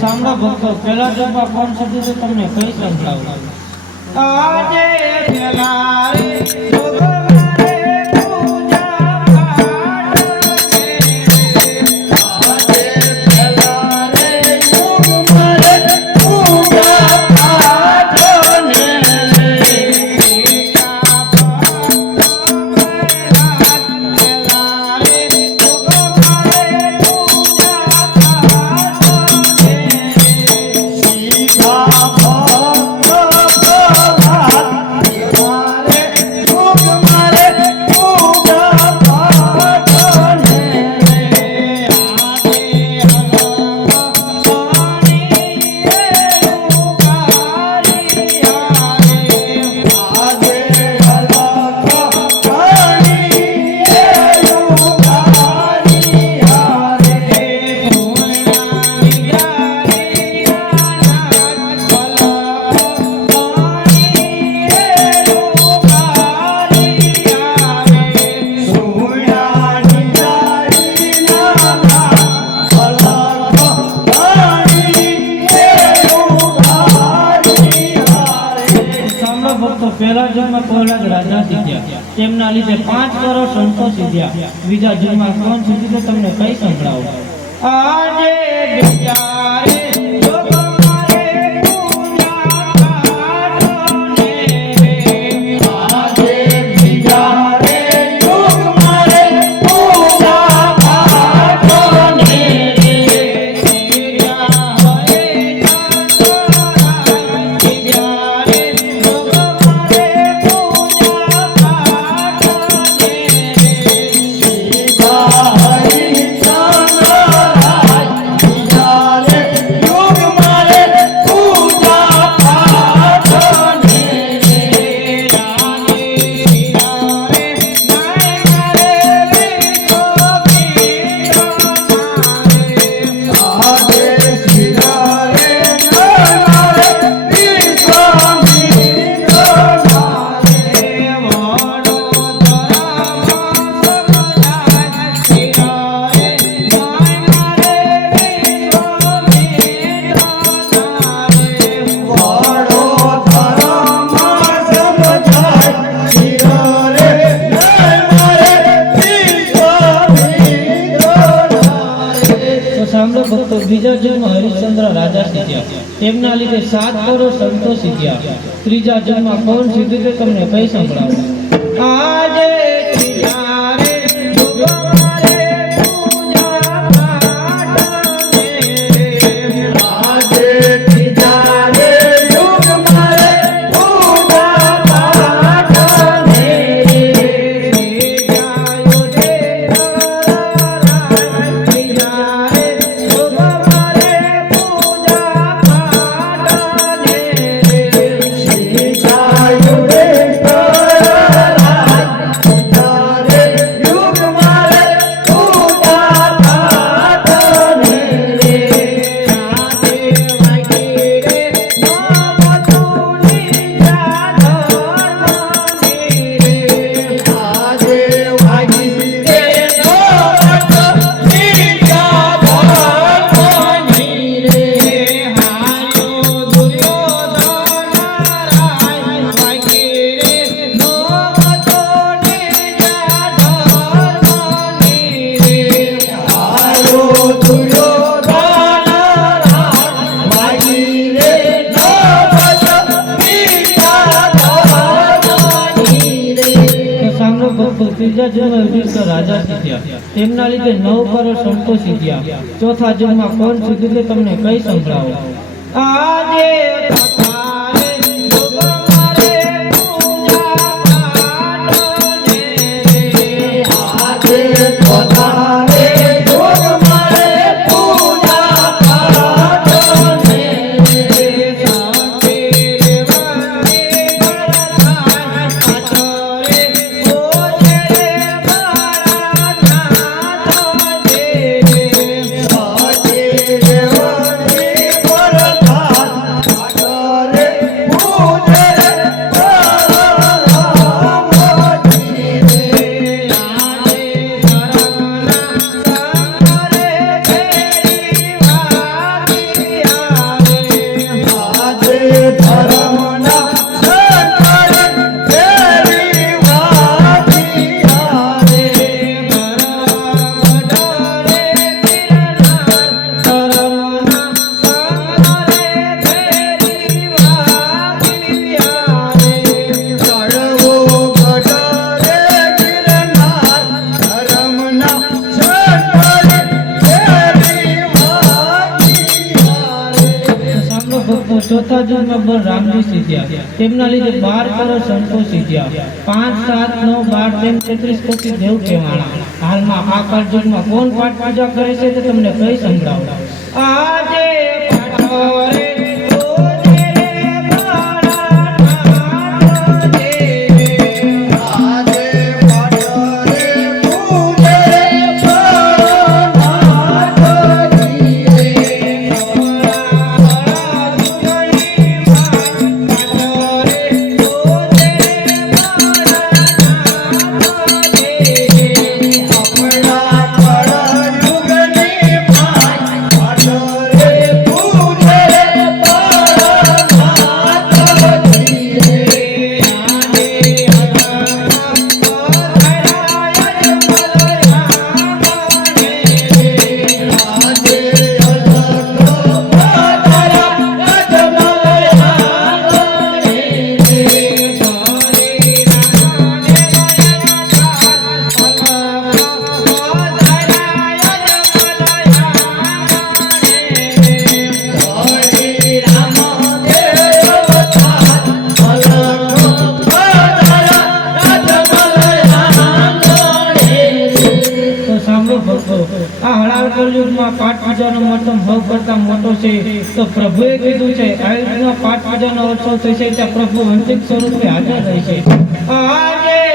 સાંભળો ભક્તો, પેલા જન્મ કોણ સુધી તો તમને કઈ સંભળાવું. આજે પેલા રે પહેલા જન્મ પ્રહલાદ રાજા સીધ્યા, તેમના લીધે 5 કરોડ સંતો સીધ્યા. બીજા જન્મ કોણ સીધી તો તમને કઈ સંભળાવો. આજે બીજા જન્મ હરિશ્ચંદ્ર રાજા સીધ્યા, તેમના લીધે 7 કરોડ સંતો સીધ્યા. ત્રીજા જન્મ કોણ સીધું તે તમને કઈ સંભળાવું. આજે ત્રીજા જન્મ યુધિષ્ઠિર રાજા સીધ્યા, તેમના લીધે 9 કરોડ સંતો સીધ્યા. ચોથા જન્મ કોણ સીધું તે તમને કઈ સંભળાવો. આજે ભક્તો ચોથા જન્મમાં બર રામજી સીધ્યા, તેમના લીધે 12 કરોડ સંતો સીધ્યા, 5, 7, 9, 12 તેમ 33 કોટી દેવ કહેવાણા. હાલમાં આ કળયુગમાં કોણ પાઠ પૂજા કરે છે તે તમને કઈ સંભળાવું. આજે પાઠો રે આ હળાળ કળયુગમાં પાઠ પૂજાનો મહત્તમ સૌ કરતા મોટો છે. તો પ્રભુએ કીધું છે આ યુગમાં પાઠ પૂજાનો ઉત્સવ થશે ત્યાં પ્રભુ અંતિમ સ્વરૂપે હાજર રહેશે. આજે